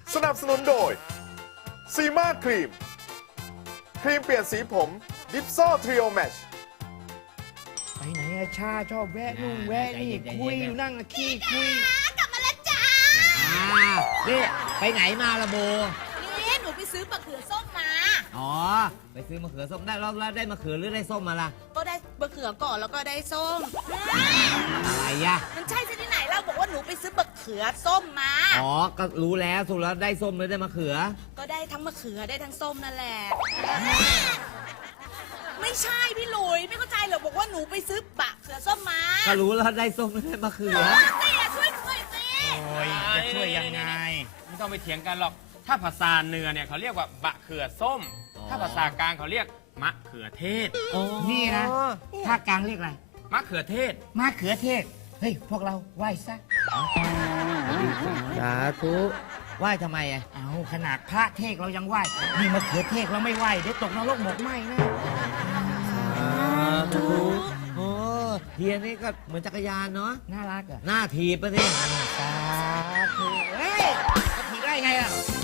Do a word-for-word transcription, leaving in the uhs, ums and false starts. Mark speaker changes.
Speaker 1: สนับสนุนโดยซีมาครีมครีมเปลี่ยนสีผมดิฟโซ่ทริโอแมช
Speaker 2: ไปไหนอะชาชอบแวะนู่นแวะนี่คุยอยู่นั่งขี้คุย
Speaker 3: กลับมาแล้วจ้า
Speaker 4: อ่านี่ไปไหนมาละโบ
Speaker 3: นี่หนูไปซื้อมะเขือส้มมา
Speaker 4: อ๋อ ไปซื้อมะเขือส้มได้แล้วแล้วได้มะเขือหรือได้ส้มมาล่ะ
Speaker 3: ก็ได้มะเขือก่อนแล้วก็ได้ส้ม
Speaker 4: อะไรอะ
Speaker 3: มันใช่ซะที่ไหนเราบอกว่าหนูไปซื้อมะเขือส้มมา
Speaker 4: อ๋อ ก็รู้แล้วสุดแล้วได้ส้มหรือได้มะเขือ
Speaker 3: ก็ได้ทั้งมะเขือได้ทั้งส้มนั่นแหละ ไม่ใช่พี่หลุยไม่เข้าใจเหรอบอกว่าหนูไปซื้อมะเขือส้มมา
Speaker 4: ก็รู้แล้วได้ส้มหรือได้มะเขือ
Speaker 3: เตี้ยช่วยหนูหน่อยสิ
Speaker 2: โอ้ยจะช่วยยังไง
Speaker 5: ไม่ต้องไปเถียงกันหรอก ถ้าภาษาเหนือเนี่ยเขาเรียกว่าบะเขือส้ม
Speaker 4: อ๋อ
Speaker 5: ถ้าภาษากลางเขาเรียกมะเขือเทศ
Speaker 2: นี่นะภาคกลางเรียกอะไร
Speaker 5: มะเขือเทศ
Speaker 2: มะเขือเทศเฮ้ยพวกเราไหว้ซะ
Speaker 4: สาธุไหว้ทำไมอะ
Speaker 2: เอาขนาดพระเทศเรายังไหว้นี่มะเขือเทศเราไม่ไหว้เดี๋ยวตกนรกหมกไหมนะ
Speaker 4: สาธุโอ้เฮียนี่ก็เหมือนจักรยานเนาะ
Speaker 2: น่ารักอ่ะ
Speaker 4: หน้าถีบไปสิ
Speaker 2: สาธุเฮ้ยจะถีบได้ไงอ่ะ